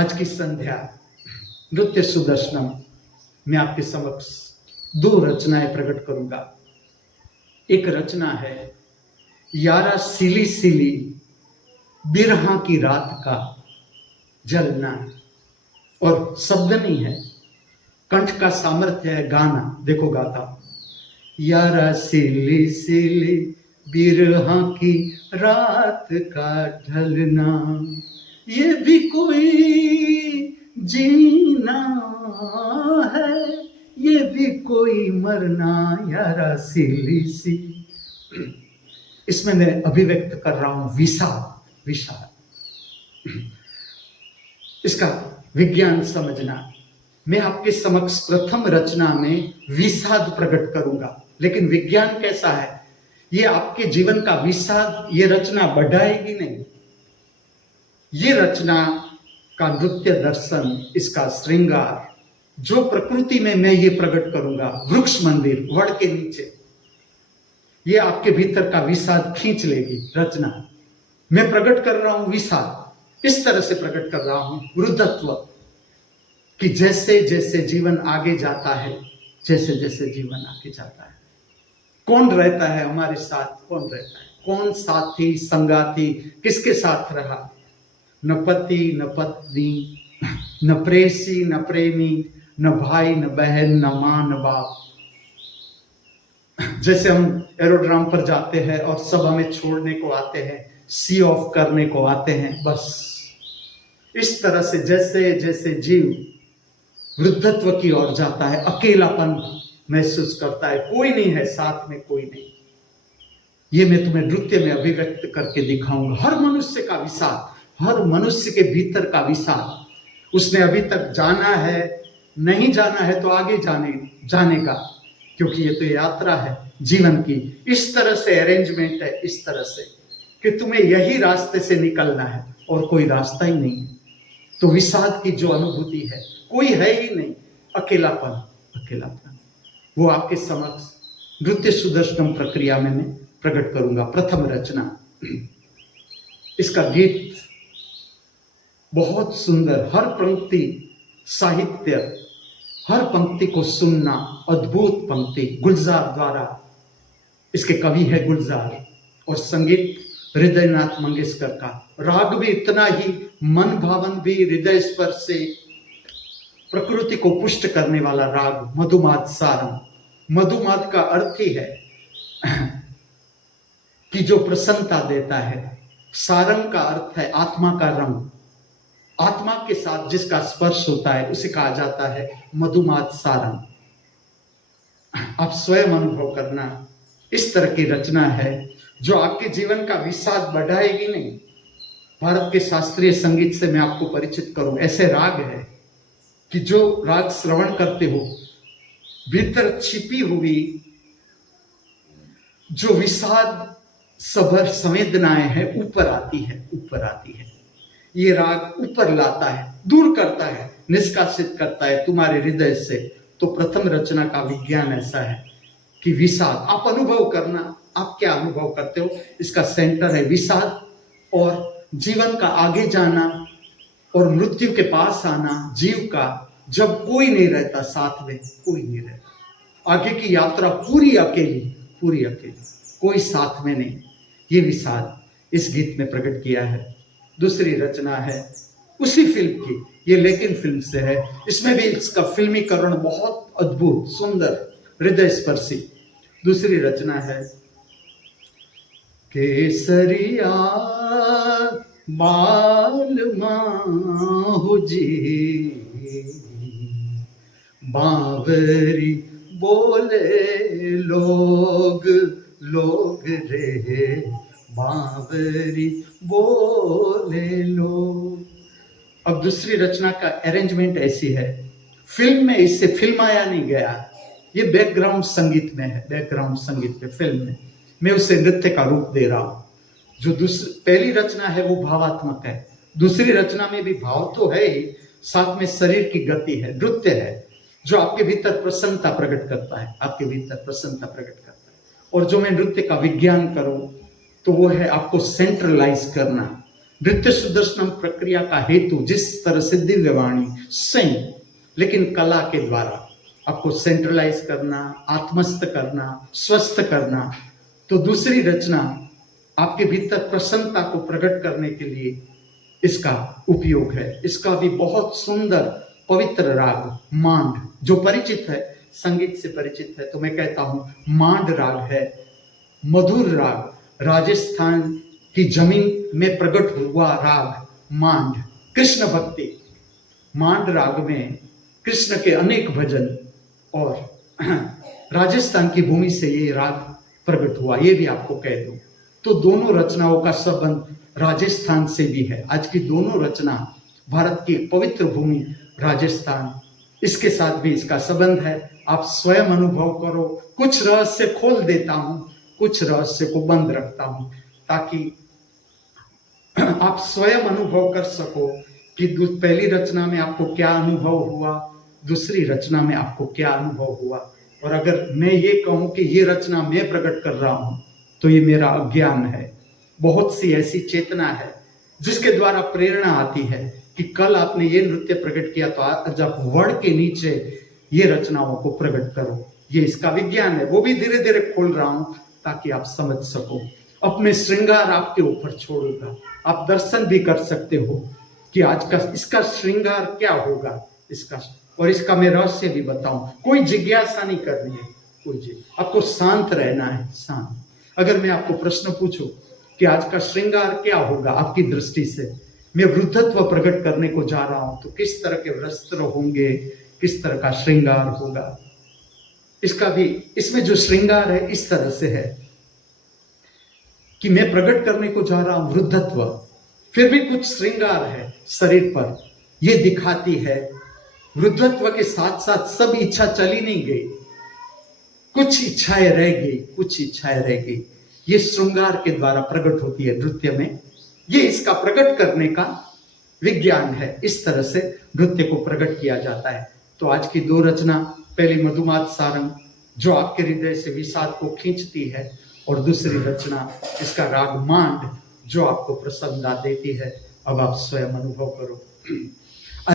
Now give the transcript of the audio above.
आज की संध्या नृत्य सुदर्शनम में आपके समक्ष दो रचनाएं प्रकट करूंगा। एक रचना है यारा सिली सिली बिरहा की रात का जलना, और शब्द नहीं है, कंठ का सामर्थ्य है गाना। देखो गाता हूं, यारा सिली सिली बिरहा की रात का ढलना, ये भी कोई जीना है, ये भी कोई मरना, यारा सिली सी। इसमें मैं अभिव्यक्त कर रहा हूं विषाद। इसका विज्ञान समझना। मैं आपके समक्ष प्रथम रचना में विषाद प्रकट करूंगा, लेकिन विज्ञान कैसा है, ये आपके जीवन का विषाद ये रचना बढ़ाएगी नहीं। ये रचना का नृत्य दर्शन, इसका श्रृंगार, जो प्रकृति में मैं ये प्रकट करूंगा, वृक्ष मंदिर वड़ के नीचे, ये आपके भीतर का विषाद खींच लेगी रचना। मैं प्रकट कर रहा हूं विषाद, इस तरह से प्रकट कर रहा हूं वृद्धत्व, कि जैसे जैसे जीवन आगे जाता है, जैसे जैसे जीवन आगे जाता है, कौन रहता है हमारे साथ, कौन रहता है, कौन साथी संगाती, किसके साथ रहा, न पति न पत्नी, न प्रेसी न प्रेमी, न भाई न बहन, न मां न बाप। जैसे हम एरोड्राम पर जाते हैं और सब हमें छोड़ने को आते हैं, सी ऑफ करने को आते हैं, बस इस तरह से जैसे जैसे जीव वृद्धत्व की ओर जाता है, अकेलापन महसूस करता है, कोई नहीं है साथ में, कोई नहीं। ये मैं तुम्हें नृत्य में अभिव्यक्त करके दिखाऊंगा। हर मनुष्य का विषाद, हर मनुष्य के भीतर का विषाद, उसने अभी तक जाना है, नहीं जाना है तो आगे जानेगा, क्योंकि ये तो यात्रा है जीवन की। इस तरह से अरेंजमेंट है, इस तरह से कि तुम्हें यही रास्ते से निकलना है और कोई रास्ता ही नहीं है। तो विषाद की जो अनुभूति है, कोई है ही नहीं, अकेलापन, वो आपके समक्ष नृत्य सुदर्शनम प्रक्रिया में मैं प्रकट करूंगा। प्रथम रचना, इसका गीत बहुत सुंदर, हर पंक्ति साहित्य, हर पंक्ति को सुनना, अद्भुत पंक्ति, गुलजार द्वारा, इसके कवि है गुलजार, और संगीत हृदयनाथ मंगेशकर का। राग भी इतना ही मन भावन भी, हृदय स्पर्श से प्रकृति को पुष्ट करने वाला राग, मधुमाद सारंग। मधुमाद का अर्थ ही है कि जो प्रसन्नता देता है, सारंग का अर्थ है आत्मा का रंग, आत्मा के साथ जिसका स्पर्श होता है उसे कहा जाता है मधुमाद सारंग। आप स्वयं अनुभव करना, इस तरह की रचना है जो आपके जीवन का विषाद बढ़ाएगी नहीं। भारत के शास्त्रीय संगीत से मैं आपको परिचित करूं, ऐसे राग है कि जो राग श्रवण करते हो, भीतर छिपी हुई जो विषाद सभर संवेदनाएं हैं ऊपर आती है। ये राग ऊपर लाता है, दूर करता है, निष्कासित करता है तुम्हारे हृदय से। तो प्रथम रचना का विज्ञान ऐसा है कि विषाद आप अनुभव करना, आप क्या अनुभव करते हो, इसका सेंटर है विषाद, और जीवन का आगे जाना और मृत्यु के पास आना, जीव का जब कोई नहीं रहता साथ में, कोई नहीं रहता, आगे की यात्रा पूरी अकेली, कोई साथ में नहीं, ये विषाद इस गीत में प्रकट किया है। दूसरी रचना है उसी फिल्म की, ये लेकिन फिल्म से है, इसमें भी इसका फिल्मीकरण बहुत अद्भुत, सुंदर, हृदय स्पर्शी। दूसरी रचना है केसरिया बालमा हो जी, बावरी बोले लोग रे, बावरी बोले लोग। अब दूसरी रचना का अरेंजमेंट ऐसी है, फिल्म में इससे फिल्माया नहीं गया, ये बैकग्राउंड संगीत में है, बैकग्राउंड संगीत में, फिल्म में मैं उसे नृत्य का रूप दे रहा हूं। जो पहली रचना है वो भावात्मक है, दूसरी रचना में भी भाव तो है ही, साथ में शरीर की गति है, नृत्य है, जो आपके भीतर प्रसन्नता प्रकट करता है, आपके भीतर प्रसन्नता प्रकट करता है। और जो मैं नृत्य का विज्ञान करूं तो वो है आपको सेंट्रलाइज करना, नृत्य सुदर्शनम प्रक्रिया का हेतु जिस तरह से दिव्यवाणी सही, लेकिन कला के द्वारा आपको सेंट्रलाइज करना, आत्मस्थ करना, स्वस्थ करना, तो दूसरी रचना आपके भीतर प्रसन्नता को प्रकट करने के लिए इसका उपयोग है। इसका भी बहुत सुंदर पवित्र राग मांड, जो परिचित है, संगीत से परिचित है, तो मैं कहता हूं मांड राग है, मधुर राग, राजस्थान की जमीन में प्रकट हुआ राग मांड, कृष्ण भक्ति। मांड राग में कृष्ण के अनेक भजन और राजस्थान की भूमि से ये राग प्रकट हुआ, ये भी आपको कह दूं। तो दोनों रचनाओं का संबंध राजस्थान से भी है। आज की दोनों रचना भारत की पवित्र भूमि राजस्थान, इसके साथ भी इसका संबंध है। आप स्वयं अनुभव करो। कुछ रहस्य खोल देता हूं, कुछ रहस्य को बंद रखता हूं, ताकि आप स्वयं अनुभव कर सको कि पहली रचना में आपको क्या अनुभव हुआ, दूसरी रचना में आपको क्या अनुभव हुआ। और अगर मैं ये कहूं कि ये रचना मैं प्रकट कर रहा हूं, तो ये मेरा अज्ञान है। बहुत सी ऐसी चेतना है जिसके द्वारा प्रेरणा आती है कि कल आपने ये नृत्य प्रकट किया, तो आज आप वर्ण के नीचे ये रचनाओं को प्रकट करो। ये इसका विज्ञान है, वो भी धीरे धीरे खोल रहा हूं ताकि आप समझ सको। अपने श्रृंगार आपके ऊपर छोड़ूंगा, आप दर्शन भी कर सकते हो कि आज का इसका श्रृंगार क्या होगा, इसका, और इसका मैं रहस्य भी बताऊं। कोई जिज्ञासा नहीं करनी है, आपको शांत रहना है, शांत। अगर मैं आपको प्रश्न पूछूं कि आज का श्रृंगार क्या होगा आपकी दृष्टि से, मैं वृद्धत्व प्रकट करने को जा रहा हूं, तो किस तरह के वस्त्र होंगे, किस तरह का श्रृंगार होगा, इसका भी, इसमें जो श्रृंगार है इस तरह से है कि मैं प्रकट करने को जा रहा हूं वृद्धत्व, फिर भी कुछ श्रृंगार है शरीर पर, ये दिखाती है वृद्धत्व के साथ साथ सब इच्छा चली नहीं गई, कुछ इच्छाएं रह गई, कुछ इच्छाएं रह गई। ये श्रृंगार के द्वारा प्रकट होती है नृत्य में। ये इसका प्रकट करने का विज्ञान है। इस तरह से नृत्य को प्रकट किया जाता है। तो आज की दो रचना, पहली मधुमात सारंग जो आपके हृदय से विषाद को खींचती है, और दूसरी रचना इसका राग मांड जो आपको प्रसन्नता देती है। अब आप स्वयं अनुभव करो।